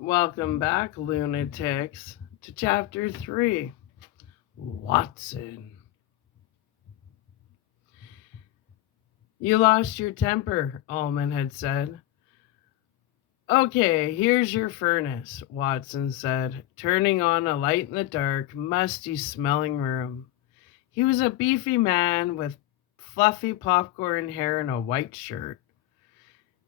Welcome back, lunatics, to Chapter 3 Watson. You lost your temper, Allman had said. Okay, here's your furnace, Watson said, turning on a light in the dark, musty smelling room. He was a beefy man with fluffy popcorn hair and a white shirt.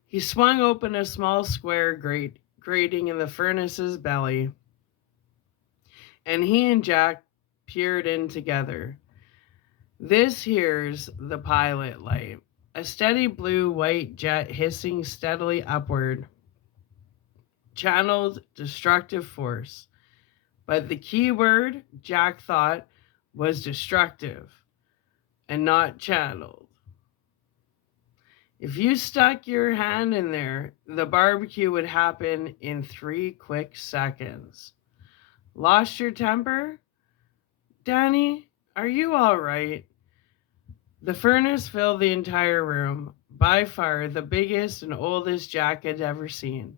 He swung open a small square grating in the furnace's belly, and he and Jack peered in together. This here's the pilot light, a steady blue-white jet hissing steadily upward, channeled destructive force. But the key word, Jack thought, was destructive and not channeled. If you stuck your hand in there, the barbecue would happen in 3 quick seconds. Lost your temper? Danny, are you all right? The furnace filled the entire room, by far the biggest and oldest Jack had ever seen.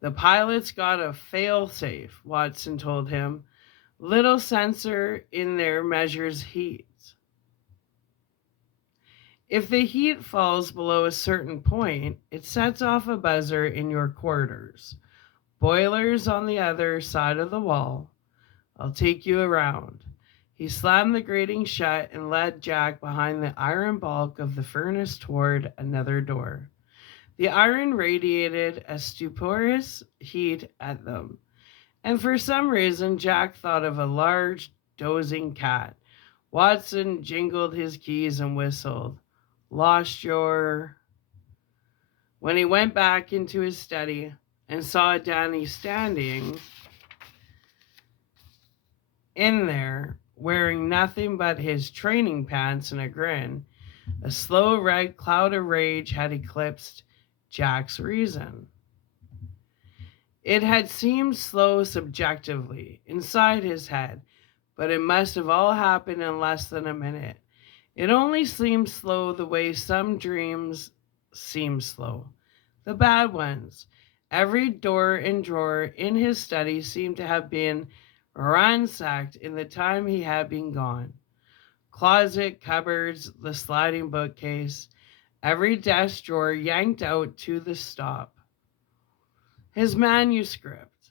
The pilot's got a fail-safe, Watson told him. Little sensor in there measures heat. If the heat falls below a certain point, it sets off a buzzer in your quarters. Boilers on the other side of the wall. I'll take you around. He slammed the grating shut and led Jack behind the iron bulk of the furnace toward another door. The iron radiated a stuporous heat at them, and for some reason Jack thought of a large, dozing cat. Watson jingled his keys and whistled. Lost your... When he went back into his study and saw Danny standing in there, wearing nothing but his training pants and a grin, a slow red cloud of rage had eclipsed Jack's reason. It had seemed slow subjectively, inside his head, but it must have all happened in less than a minute. It only seemed slow the way some dreams seem slow. The bad ones. Every door and drawer in his study seemed to have been ransacked in the time he had been gone. Closet, cupboards, the sliding bookcase, every desk drawer yanked out to the stop. His manuscript,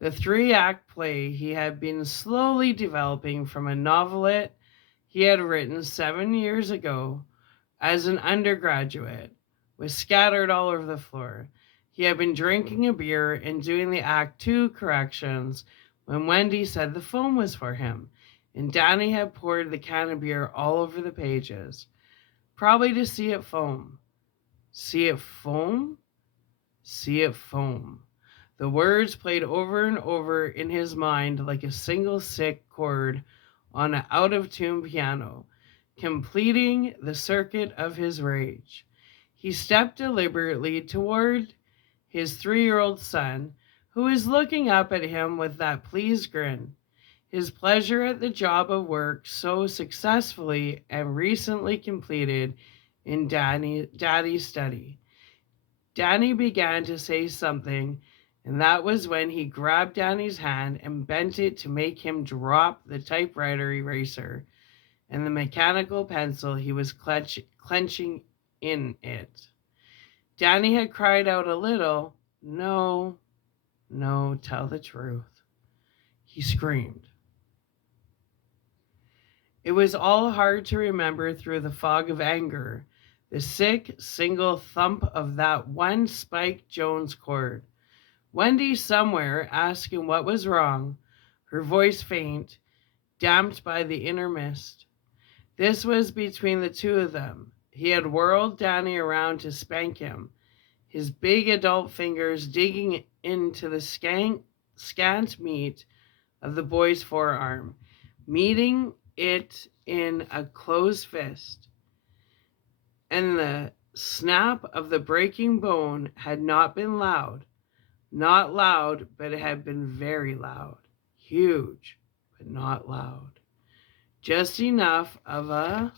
the 3-act play he had been slowly developing from a novelette he had written 7 years ago as an undergraduate, was scattered all over the floor. He had been drinking a beer and doing the Act 2 corrections when Wendy said the phone was for him, and Danny had poured the can of beer all over the pages, probably to see it foam. See it foam? See it foam. The words played over and over in his mind like a single sick chord on an out-of-tune piano, completing the circuit of his rage. He stepped deliberately toward his 3-year-old son, who was looking up at him with that pleased grin. His pleasure at the job of work so successfully and recently completed in Daddy's study. Danny began to say something, and that was when he grabbed Danny's hand and bent it to make him drop the typewriter eraser and the mechanical pencil he was clenching in it. Danny had cried out a little, "No, no, tell the truth." He screamed. It was all hard to remember through the fog of anger, the sick, single thump of that one Spike Jones chord. Wendy somewhere asking what was wrong, her voice faint, damped by the inner mist. This was between the two of them. He had whirled Danny around to spank him, his big adult fingers digging into the scant meat of the boy's forearm, meeting it in a closed fist. And the snap of the breaking bone had not been loud. Not loud, but it had been very loud. Huge, but not loud. Just enough of a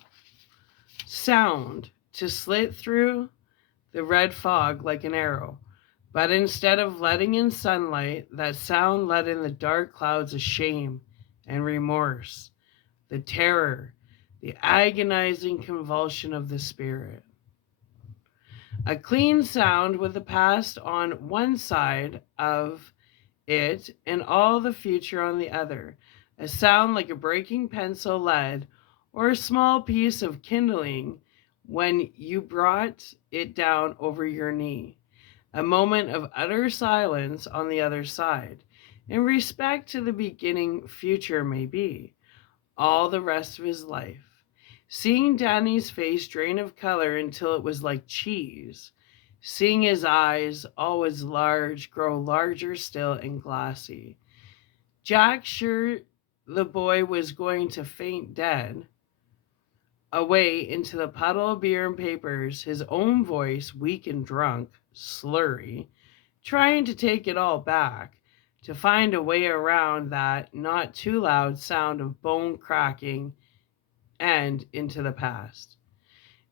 sound to slit through the red fog like an arrow. But instead of letting in sunlight, that sound let in the dark clouds of shame and remorse, the terror, the agonizing convulsion of the spirit. A clean sound with the past on one side of it and all the future on the other. A sound like a breaking pencil lead or a small piece of kindling when you brought it down over your knee. A moment of utter silence on the other side. In respect to the beginning, future may be all the rest of his life. Seeing Danny's face drain of color until it was like cheese, seeing his eyes, always large, grow larger still and glassy. Jack, sure the boy was going to faint dead, away into the puddle of beer and papers, his own voice, weak and drunk, slurry, trying to take it all back, to find a way around that not too loud sound of bone cracking and into the past.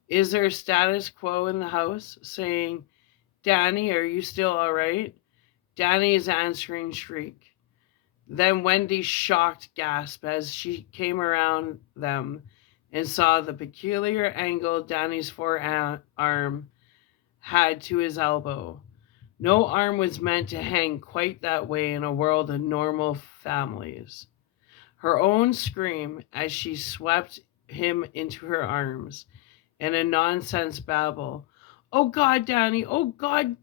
Is there status quo in the house? Saying, Danny, are you still all right? Danny's answering shriek. Then Wendy's shocked gasp as she came around them and saw the peculiar angle Danny's forearm had to his elbow. No arm was meant to hang quite that way in a world of normal families. Her own scream as she swept him into her arms, and a nonsense babble. Oh God, Danny, oh God,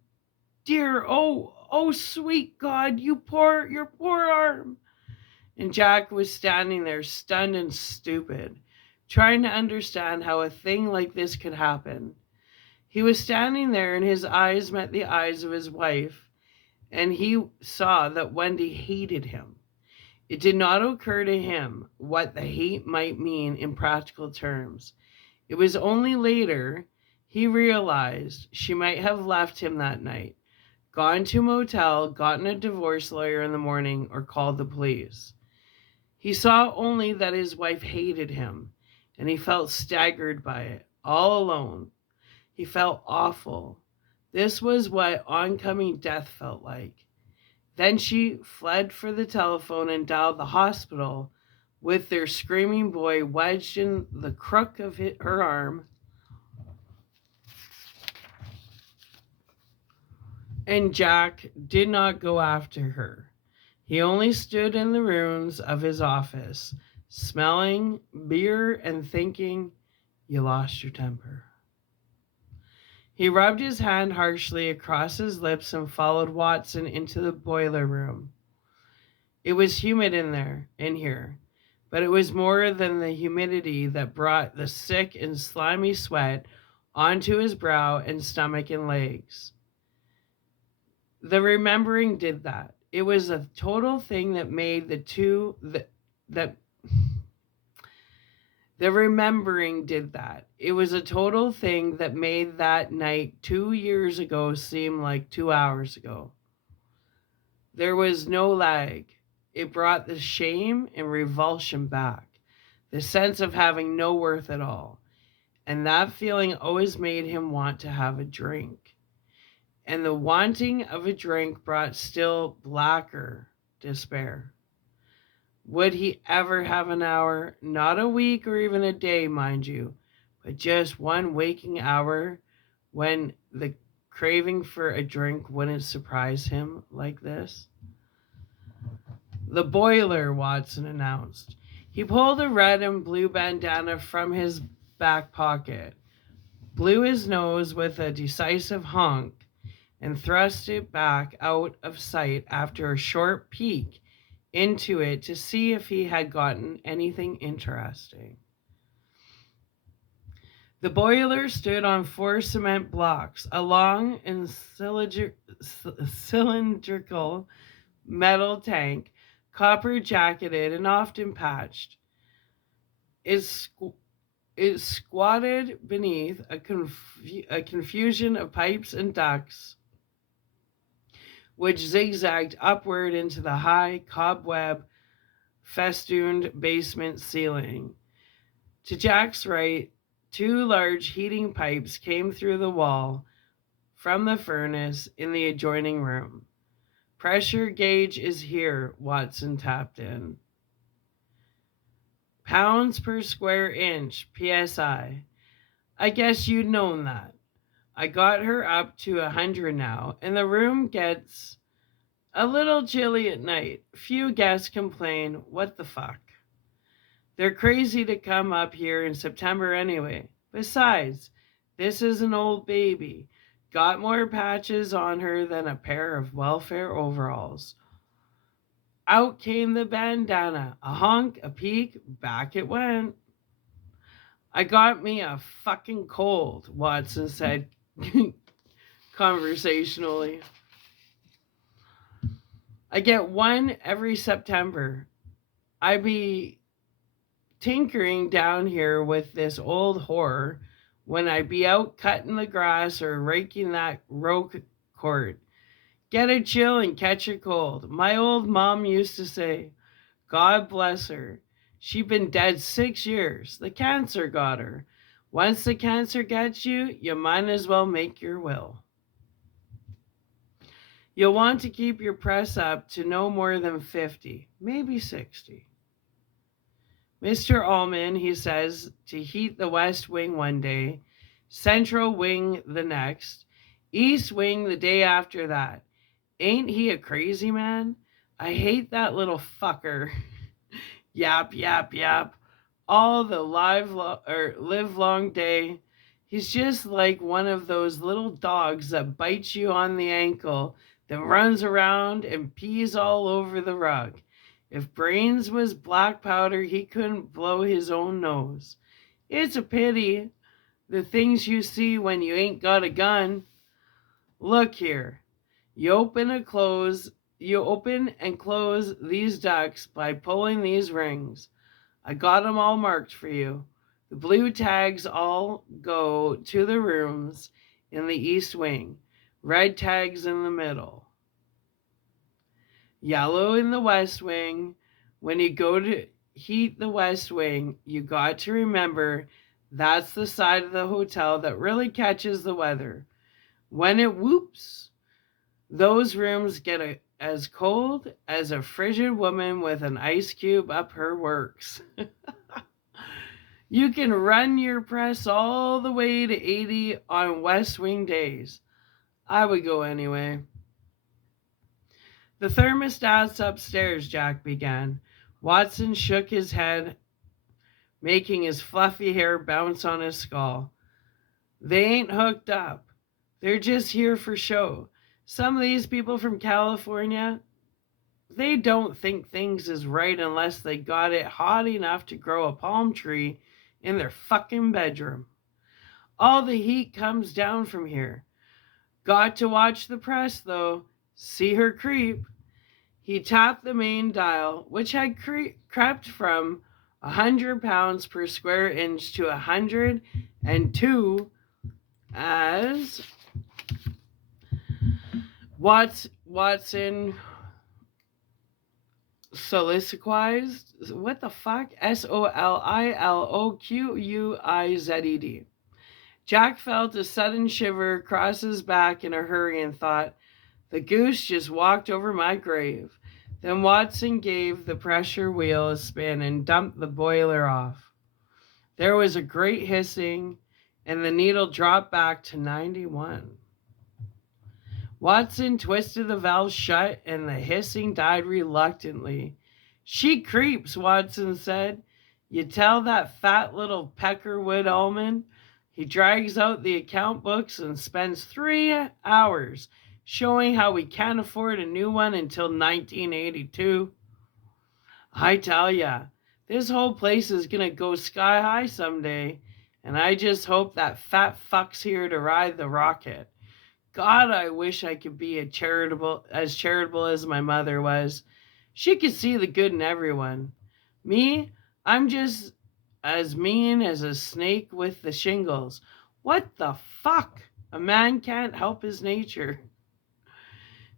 dear, oh sweet God, your poor arm. And Jack was standing there stunned and stupid, trying to understand how a thing like this could happen. He was standing there and his eyes met the eyes of his wife, and he saw that Wendy hated him. It did not occur to him what the hate might mean in practical terms. It was only later he realized she might have left him that night, gone to a motel, gotten a divorce lawyer in the morning, or called the police. He saw only that his wife hated him, and he felt staggered by it, all alone. He felt awful. This was what oncoming death felt like. Then she fled for the telephone and dialed the hospital with their screaming boy wedged in the crook of her arm. And Jack did not go after her. He only stood in the ruins of his office, smelling beer and thinking, you lost your temper. He rubbed his hand harshly across his lips and followed Watson into the boiler room. It was humid in here, but it was more than the humidity that brought the sick and slimy sweat onto his brow and stomach and legs. The remembering did that. It was a total thing that made the remembering did that. It was a total thing that made that night 2 years ago seem like 2 hours ago. There was no lag. It brought the shame and revulsion back, the sense of having no worth at all. And that feeling always made him want to have a drink. And the wanting of a drink brought still blacker despair. Would he ever have an hour, not a week or even a day, mind you, but just one waking hour when the craving for a drink wouldn't surprise him like this? The boiler, Watson announced. He pulled a red and blue bandana from his back pocket, blew his nose with a decisive honk, and thrust it back out of sight after a short peek into it to see if he had gotten anything interesting. The boiler stood on 4 cement blocks, a long and cylindrical metal tank, copper jacketed and often patched. It squatted beneath a confusion of pipes and ducts which zigzagged upward into the high, cobweb festooned basement ceiling. To Jack's right, 2 large heating pipes came through the wall from the furnace in the adjoining room. Pressure gauge is here, Watson tapped in. Pounds per square inch, PSI. I guess you'd known that. I got her up to 100 now, and the room gets a little chilly at night. Few guests complain. What the fuck? They're crazy to come up here in September anyway. Besides, this is an old baby. Got more patches on her than a pair of welfare overalls. Out came the bandana. A honk, a peek, back it went. I got me a fucking cold, Watson said conversationally. I get one every September. I be tinkering down here with this old whore when I be out cutting the grass or raking that row court. Get a chill and catch a cold. My old mom used to say, God bless her. She been dead 6 years. The cancer got her. Once the cancer gets you, you might as well make your will. You'll want to keep your press up to no more than 50, maybe 60. Mr. Allman, he says, to heat the west wing one day, central wing the next, east wing the day after that. Ain't he a crazy man? I hate that little fucker. Yap, yap, yap. All the live long day. He's just like one of those little dogs that bites you on the ankle, then runs around and pees all over the rug. If brains was black powder, he couldn't blow his own nose. It's a pity, the things you see when you ain't got a gun. Look here. You open and close these ducts by pulling these rings. I got 'em all marked for you. The blue tags all go to the rooms in the east wing. Red tags in the middle. Yellow in the west wing. When you go to heat the west wing, you got to remember that's the side of the hotel that really catches the weather. When it whoops, those rooms get as cold as a frigid woman with an ice cube up her works. You can run your press all the way to 80 on West Wing days. I would go anyway. The thermostat's upstairs, Jack began. Watson shook his head, making his fluffy hair bounce on his skull. They ain't hooked up. They're just here for show. Some of these people from California, they don't think things is right unless they got it hot enough to grow a palm tree in their fucking bedroom. All the heat comes down from here. Got to watch the press, though. See her creep. He tapped the main dial, which had crept from 100 pounds per square inch to 102 as Watson soliloquized. What the fuck? Soliloquized. Jack felt a sudden shiver across his back in a hurry and thought, the goose just walked over my grave. Then Watson gave the pressure wheel a spin and dumped the boiler off. There was a great hissing, and the needle dropped back to 91. Watson twisted the valve shut, and the hissing died reluctantly. She creeps, Watson said. You tell that fat little Peckerwood Allman. He drags out the account books and spends 3 hours showing how we can't afford a new one until 1982. I tell ya, this whole place is gonna go sky high someday, and I just hope that fat fuck's here to ride the rocket. God, I wish I could be as charitable as my mother was. She could see the good in everyone. Me, I'm just as mean as a snake with the shingles. What the fuck? A man can't help his nature.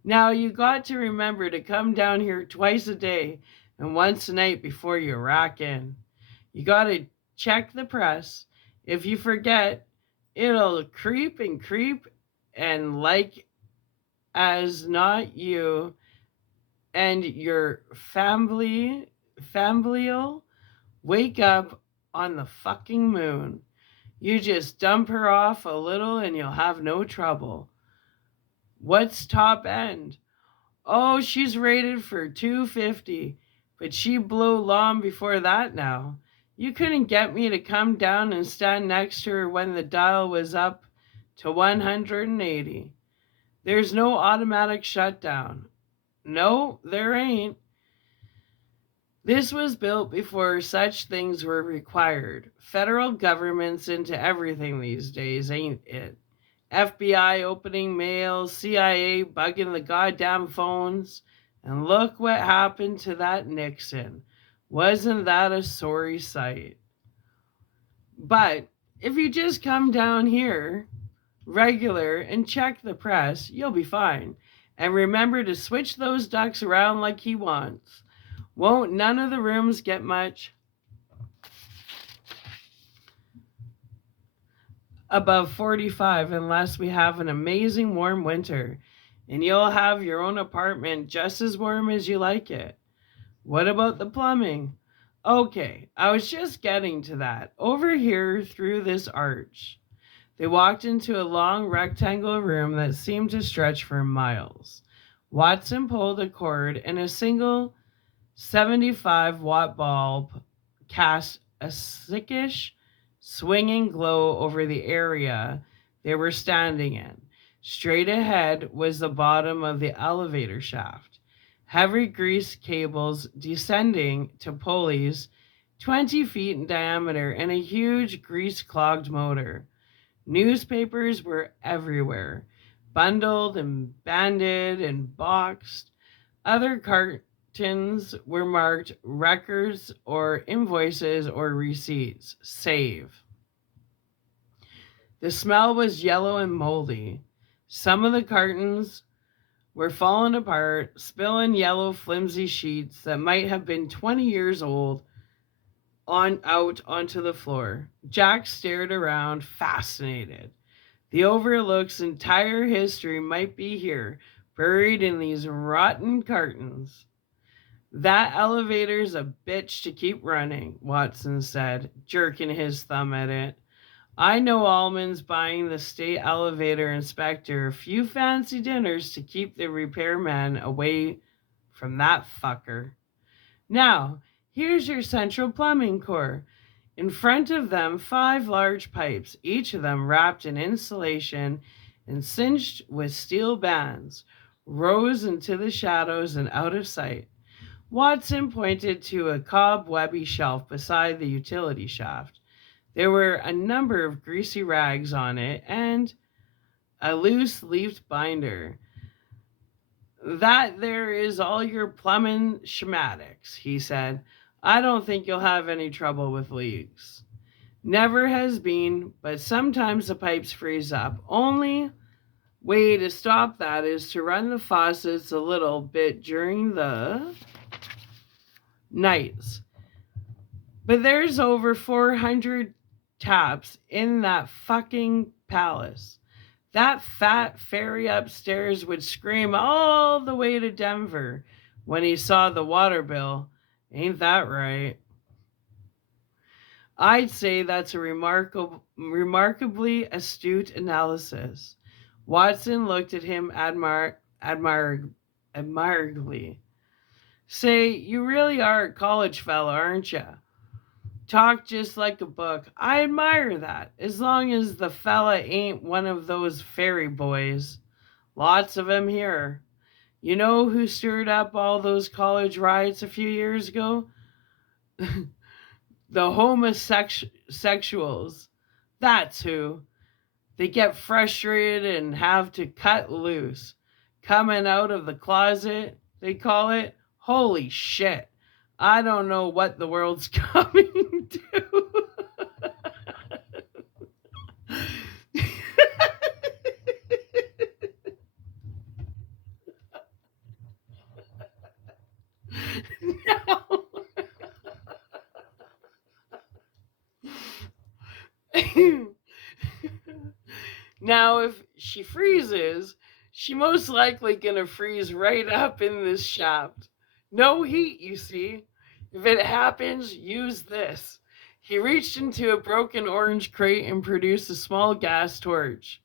Now you got to remember to come down here twice a day and once a night before you rack in. You got to check the press. If you forget, it'll creep and creep and like as not you and your family'll wake up on the fucking moon. You just dump her off a little and you'll have no trouble. What's top end? Oh, she's rated for 250, but she blew long before that now. You couldn't get me to come down and stand next to her when the dial was up to 180. There's no automatic shutdown. No, there ain't. This was built before such things were required. Federal government's into everything these days, ain't it? FBI opening mail, CIA bugging the goddamn phones. And look what happened to that Nixon. Wasn't that a sorry sight? But if you just come down here, regular, and check the press, you'll be fine. And remember to switch those ducks around like he wants. Won't none of the rooms get much above 45 unless we have an amazing warm winter, and you'll have your own apartment just as warm as you like it. What about the plumbing? Okay, I was just getting to that. Over here through this arch. They walked into a long rectangular room that seemed to stretch for miles. Watson pulled a cord and a single 75-watt bulb cast a sickish, swinging glow over the area they were standing in. Straight ahead was the bottom of the elevator shaft. Heavy grease cables descending to pulleys 20 feet in diameter and a huge grease-clogged motor. Newspapers were everywhere, bundled and banded and boxed. Other cartons were marked records or invoices or receipts. Save. The smell was yellow and moldy. Some of the cartons were falling apart, spilling yellow flimsy sheets that might have been 20 years old out onto the floor. Jack stared around, fascinated. The Overlook's entire history might be here, buried in these rotten cartons. That elevator's a bitch to keep running, Watson said, jerking his thumb at it. I know Allman's buying the state elevator inspector a few fancy dinners to keep the repairman away from that fucker. Now, here's your central plumbing core. In front of them, 5 large pipes, each of them wrapped in insulation and cinched with steel bands, rose into the shadows and out of sight. Watson pointed to a cobwebby shelf beside the utility shaft. There were a number of greasy rags on it and a loose-leafed binder. That there is all your plumbing schematics, he said. I don't think you'll have any trouble with leaks. Never has been, but sometimes the pipes freeze up. Only way to stop that is to run the faucets a little bit during the nights. But there's over 400 taps in that fucking palace. That fat fairy upstairs would scream all the way to Denver when he saw the water bill. Ain't that right? I'd say that's a remarkably astute analysis. Watson looked at him admiringly. Say, you really are a college fellow, aren't you? Talk just like a book. I admire that, as long as the fella ain't one of those fairy boys. Lots of 'em here. You know who stirred up all those college riots a few years ago? The homosexuals. That's who. They get frustrated and have to cut loose. Coming out of the closet, they call it. Holy shit. I don't know what the world's coming to. No. Now, if she freezes, she most likely gonna freeze right up in this shaft. No heat, you see. If it happens, use this. He reached into a broken orange crate and produced a small gas torch.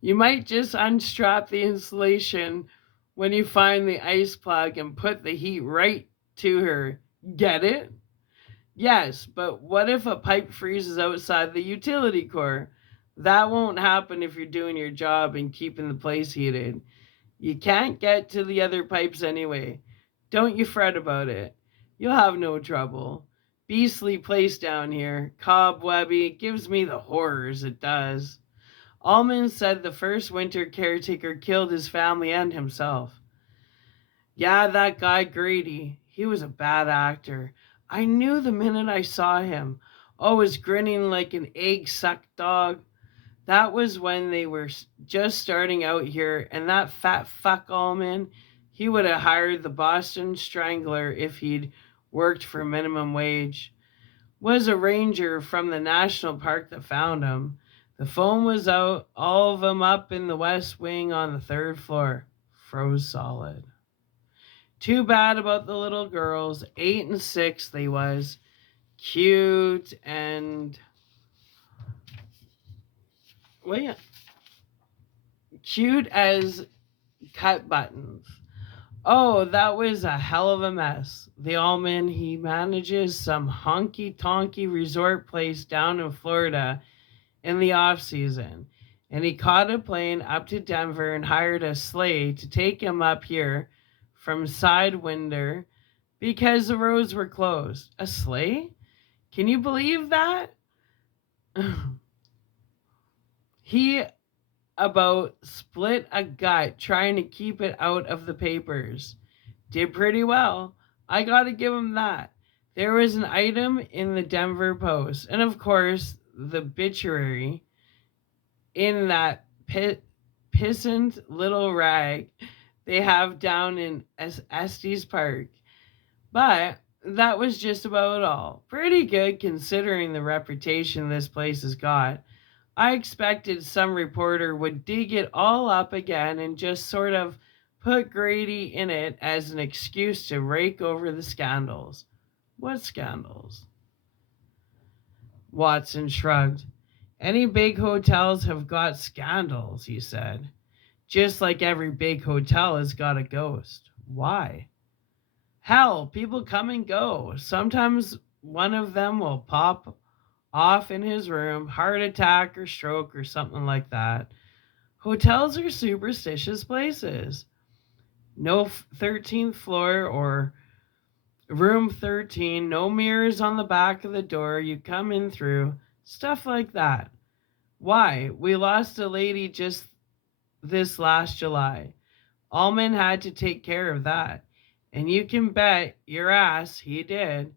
You might just unstrap the insulation when you find the ice plug and put the heat right to her. Get it? Yes, but what if a pipe freezes outside the utility core? That won't happen if you're doing your job and keeping the place heated. You can't get to the other pipes anyway. Don't you fret about it. You'll have no trouble. Beastly place down here. Cobwebby. Gives me the horrors, it does. Allman said the first winter caretaker killed his family and himself. Yeah, that guy Grady. He was a bad actor. I knew the minute I saw him. Always grinning like an egg sucked dog. That was when they were just starting out here, and that fat fuck Allman, he would have hired the Boston Strangler if he'd worked for minimum wage. Was a ranger from the national park that found him. The phone was out, all of them up in the west wing on the third floor. Froze solid. Too bad about the little girls. 8 and 6 they was. Cute and well, yeah, cute as cut buttons. Oh, that was a hell of a mess. The Allman, he manages some honky tonky resort place down in Florida in the off season. And he caught a plane up to Denver and hired a sleigh to take him up here from Sidewinder because the roads were closed. A sleigh? Can you believe that? He about split a gut trying to keep it out of the papers. Did pretty well. I gotta give him that. There was an item in the Denver Post, and of course, the obituary in that pissant little rag they have down in Estes Park. But that was just about all. Pretty good considering the reputation this place has got. I expected some reporter would dig it all up again and just sort of put Grady in it as an excuse to rake over the scandals. What scandals? Watson shrugged. Any big hotels have got scandals, he said. Just like every big hotel has got a ghost. Why? Hell, people come and go. Sometimes one of them will pop off in his room, heart attack or stroke or something like that. Hotels are superstitious places. No 13th floor or room 13, no mirrors on the back of the door you come in through, stuff like that. Why? We lost a lady just this last July. Allman had to take care of that. And you can bet your ass he did.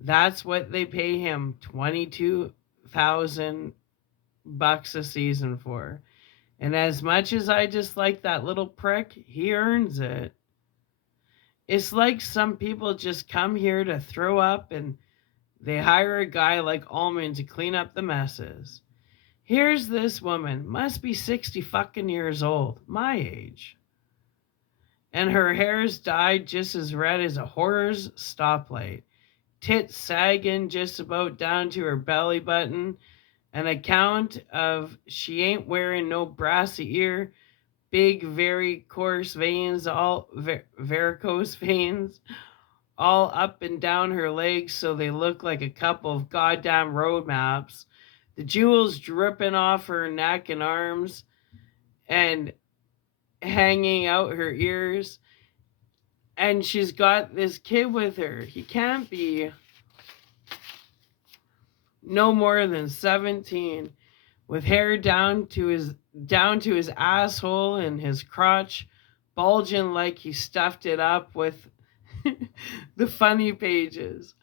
That's what they pay him $22,000 a season for. And as much as I dislike that little prick, he earns it. It's like some people just come here to throw up and they hire a guy like Allman to clean up the messes. Here's this woman, must be 60 fucking years old, my age. And her hair's dyed just as red as a horror's stoplight. Tits sagging just about down to her belly button. An account of she ain't wearing no brassy ear, big, very coarse veins, all varicose veins, all up and down her legs so they look like a couple of goddamn road maps. The jewels dripping off her neck and arms and hanging out her ears. And she's got this kid with her. He can't be no more than 17, with hair down to his asshole and his crotch bulging like he stuffed it up with the funny pages.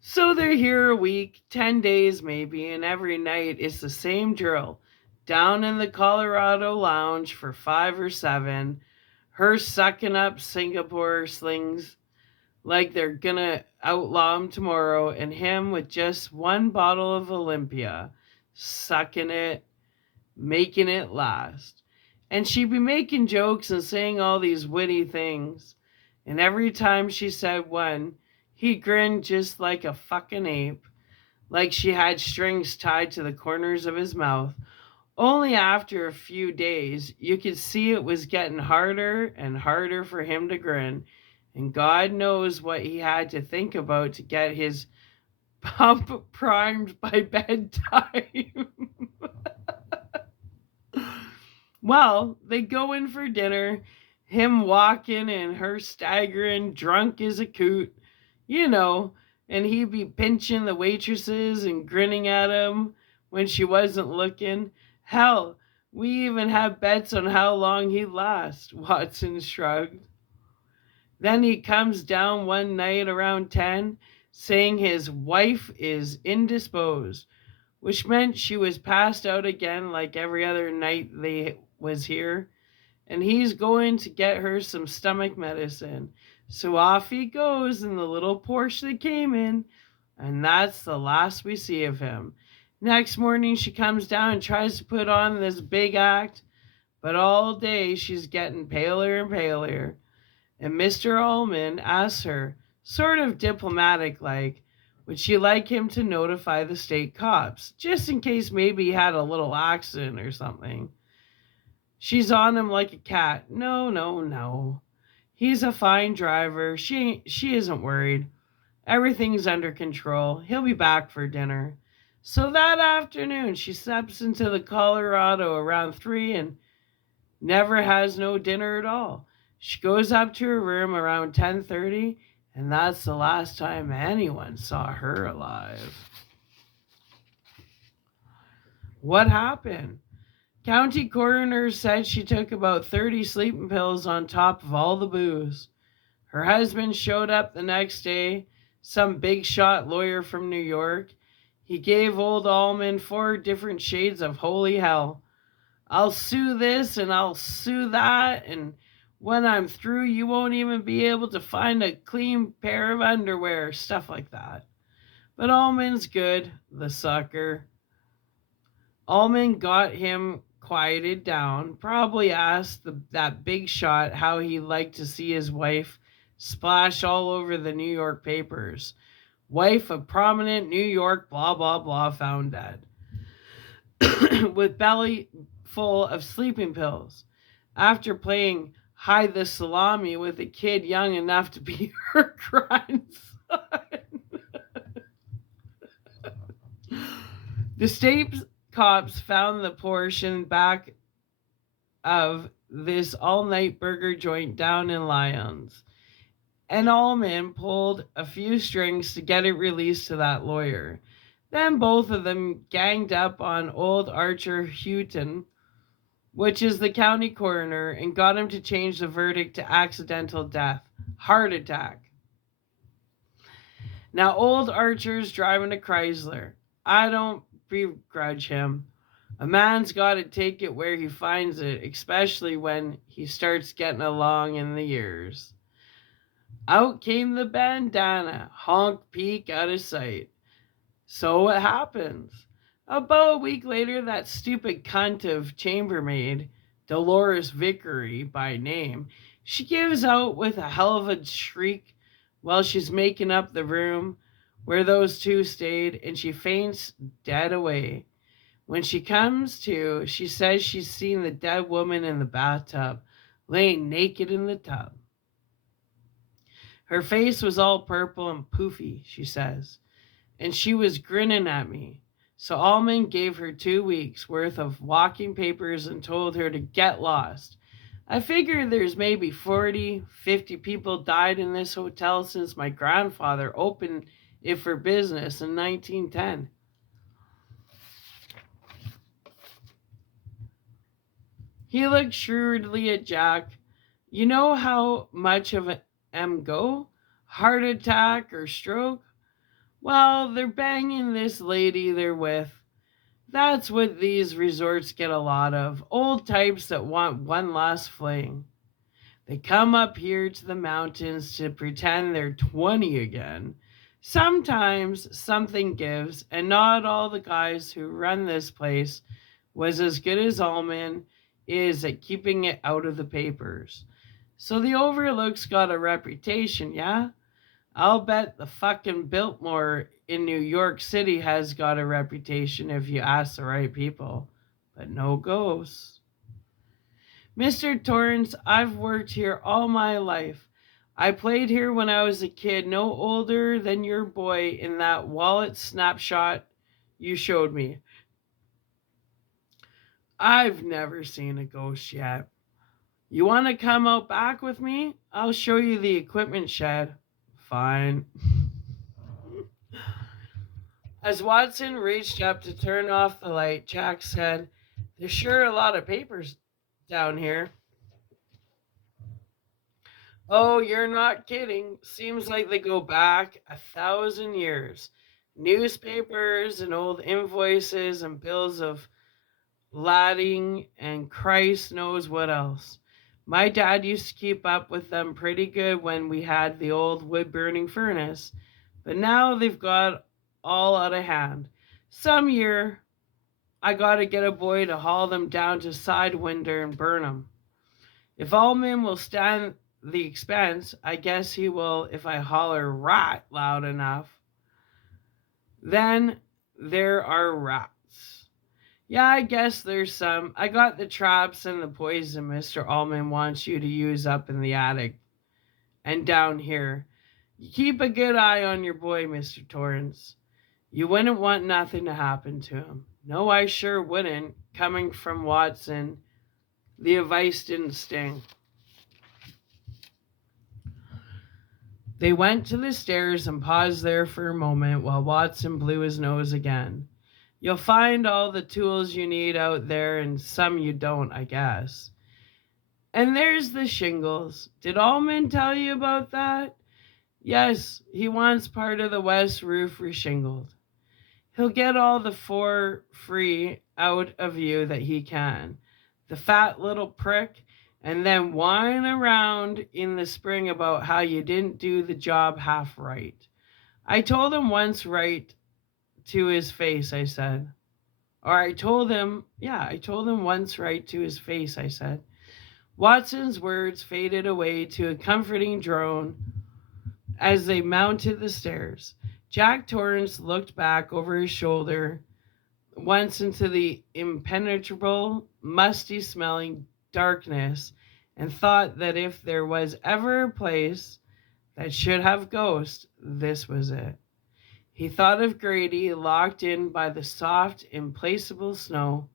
So they're here a week, 10 days maybe, and every night it's the same drill. Down in the Colorado lounge for 5 or 7, her sucking up Singapore slings like they're gonna outlaw him tomorrow, and him with just one bottle of Olympia, sucking it, making it last. And she'd be making jokes and saying all these witty things. And every time she said one, he grinned just like a fucking ape, like she had strings tied to the corners of his mouth. Only after a few days, you could see it was getting harder and harder for him to grin. And God knows what he had to think about to get his pump primed by bedtime. Well, they go in for dinner, him walking and her staggering, drunk as a coot, you know, and he'd be pinching the waitresses and grinning at them when she wasn't looking. Hell, we even had bets on how long he'd last, Watson shrugged. Then he comes down one night around 10, saying his wife is indisposed, which meant she was passed out again like every other night they was here, and he's going to get her some stomach medicine. So off he goes in the little Porsche that came in, and that's the last we see of him. Next morning she comes down and tries to put on this big act, but all day she's getting paler and paler. And Mr. Ullman asks her, sort of diplomatic like, would she like him to notify the state cops, just in case maybe he had a little accident or something? She's on him like a cat. No, no, no. He's a fine driver. She isn't worried. Everything's under control. He'll be back for dinner. So that afternoon, she steps into the Colorado around 3 and never has no dinner at all. She goes up to her room around 10:30, and that's the last time anyone saw her alive. What happened? County coroner said she took about 30 sleeping pills on top of all the booze. Her husband showed up the next day, some big shot lawyer from New York. He gave old Allman 4 different shades of holy hell. I'll sue this and I'll sue that, and when I'm through, you won't even be able to find a clean pair of underwear, stuff like that. But Allman's good, the sucker. Allman got him quieted down, probably asked that big shot how he liked to see his wife splash all over the New York papers. Wife of prominent New York blah blah blah found dead. With belly full of sleeping pills. After playing hide the salami with a kid young enough to be her grandson. The state cops found the portion back of this all-night burger joint down in Lyons, and Allman pulled a few strings to get it released to that lawyer. Then both of them ganged up on old Archer Houghton, which is the county coroner, and got him to change the verdict to accidental death, heart attack. Now, old Archer's driving a Chrysler. I don't begrudge him. A man's got to take it where he finds it, especially when he starts getting along in the years. Out came the bandana, honk peak out of sight. So what happens? About a week later, that stupid cunt of chambermaid, Dolores Vickery by name, she gives out with a hell of a shriek while she's making up the room where those two stayed, and she faints dead away. When she comes to, she says she's seen the dead woman in the bathtub, laying naked in the tub. Her face was all purple and poofy, she says, and she was grinning at me. So Allman gave her 2 weeks worth of walking papers and told her to get lost. I figure there's maybe 40, 50 people died in this hotel since my grandfather opened it for business in 1910. He looked shrewdly at Jack. You know how much of an go? Heart attack or stroke? Well, they're banging this lady they're with. That's what these resorts get a lot of. Old types that want one last fling. They come up here to the mountains to pretend they're 20 again. Sometimes something gives, and not all the guys who run this place was as good as Allman. is at keeping it out of the papers. So the Overlook's got a reputation, yeah? I'll bet the fucking Biltmore in New York City has got a reputation if you ask the right people. But no ghosts. Mr. Torrance, I've worked here all my life. I played here when I was a kid, no older than your boy in that wallet snapshot you showed me. I've never seen a ghost yet. You want to come out back with me? I'll show you the equipment shed. Fine. As Watson reached up to turn off the light, Jack said, "There's sure a lot of papers down here." "Oh, you're not kidding. Seems like they go back 1,000 years. Newspapers and old invoices and bills of lading and Christ knows what else. My dad used to keep up with them pretty good when we had the old wood burning furnace, but now they've got all out of hand. Some year I gotta get a boy to haul them down to Sidewinder and burn them. If Allman will stand the expense, I guess he will if I holler rat loud enough. Then there are rats. Yeah, I guess there's some. I got the traps and the poison Mr. Allman wants you to use up in the attic and down here. You keep a good eye on your boy, Mr. Torrance. You wouldn't want nothing to happen to him." "No, I sure wouldn't." Coming from Watson, the advice didn't sting. They went to the stairs and paused there for a moment while Watson blew his nose again. "You'll find all the tools you need out there and some you don't, I guess. And there's the shingles. Did Allman tell you about that?" "Yes, he wants part of the west roof reshingled. He'll get all the for free out of you that he can. The fat little prick, and then whine around in the spring about how you didn't do the job half right. I told him once right to his face, I said. Or I told him once right to his face, I said." Watson's words faded away to a comforting drone as they mounted the stairs. Jack Torrance looked back over his shoulder once into the impenetrable, musty-smelling darkness and thought that if there was ever a place that should have ghosts, this was it. He thought of Grady locked in by the soft, implacable snow,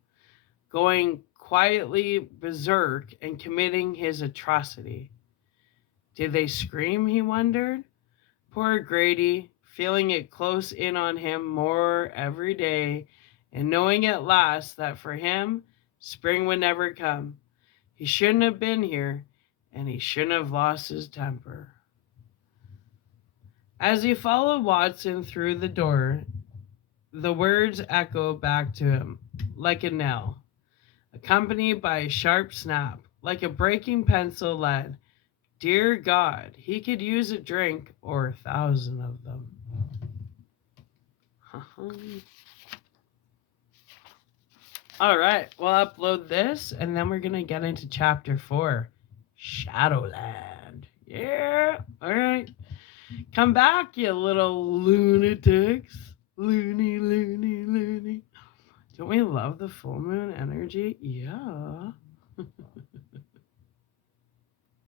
going quietly berserk and committing his atrocity. Did they scream, he wondered? Poor Grady, feeling it close in on him more every day and knowing at last that for him spring would never come. He shouldn't have been here, and he shouldn't have lost his temper. As he followed Watson through the door, the words echoed back to him like a knell, accompanied by a sharp snap, like a breaking pencil lead. Dear God, he could use a drink or 1,000 of them. All right, we'll upload this, and then we're going to get into Chapter 4, Shadowland. Yeah, all right. Come back, you little lunatics. Loony, loony, loony. Don't we love the full moon energy? Yeah.